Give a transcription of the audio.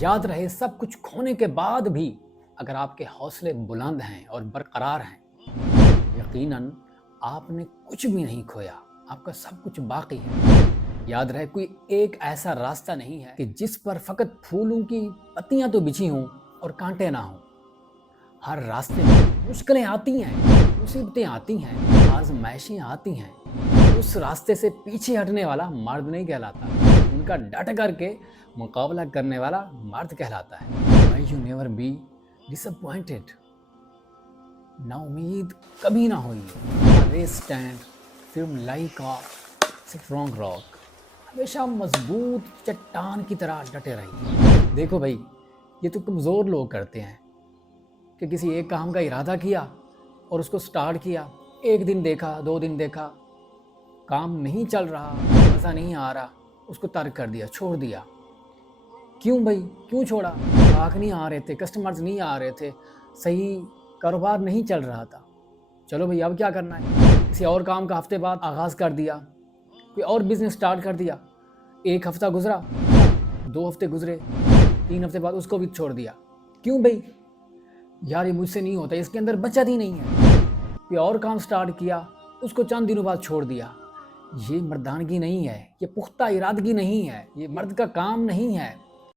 یاد رہے سب کچھ کھونے کے بعد بھی اگر آپ کے حوصلے بلند ہیں اور برقرار ہیں، یقیناً آپ نے کچھ بھی نہیں کھویا، آپ کا سب کچھ باقی ہے۔ یاد رہے کوئی ایک ایسا راستہ نہیں ہے کہ جس پر فقط پھولوں کی پتیاں تو بچھی ہوں اور کانٹے نہ ہوں۔ ہر راستے میں مشکلیں آتی ہیں، مصیبتیں آتی ہیں، آزمائشیں آتی ہیں۔ اس راستے سے پیچھے ہٹنے والا مرد نہیں کہلاتا، ان کا ڈٹ کر کے مقابلہ کرنے والا مرد کہلاتا ہے۔ May you never be disappointed۔ نا امید کبھی نہ ہوئی۔ Always stand firm like a strong rock۔ ہمیشہ مضبوط چٹان کی طرح ڈٹے رہیے۔ دیکھو بھائی، یہ تو کمزور لوگ کرتے ہیں کہ کسی ایک کام کا ارادہ کیا اور اس کو سٹارٹ کیا، ایک دن دیکھا، 2 دن دیکھا، کام نہیں چل رہا، مزہ نہیں آ رہا، اس کو ترک کر دیا، چھوڑ دیا۔ کیوں بھائی، کیوں چھوڑا؟ گاہک نہیں آ رہے تھے، کسٹمرز نہیں آ رہے تھے، صحیح کاروبار نہیں چل رہا تھا۔ چلو بھائی، اب کیا کرنا ہے؟ کسی اور کام کا ہفتے بعد آغاز کر دیا، کوئی اور بزنس سٹارٹ کر دیا۔ 1 ہفتہ گزرا، 2 ہفتے گزرے، 3 ہفتے بعد اس کو بھی چھوڑ دیا۔ کیوں بھائی؟ یار یہ مجھ سے نہیں ہوتا، اس کے اندر بچت ہی نہیں ہے۔ کوئی اور کام سٹارٹ کیا، اس کو چند دنوں بعد چھوڑ دیا۔ یہ مردانگی نہیں ہے، یہ پختہ ارادگی نہیں ہے، یہ مرد کا کام نہیں ہے۔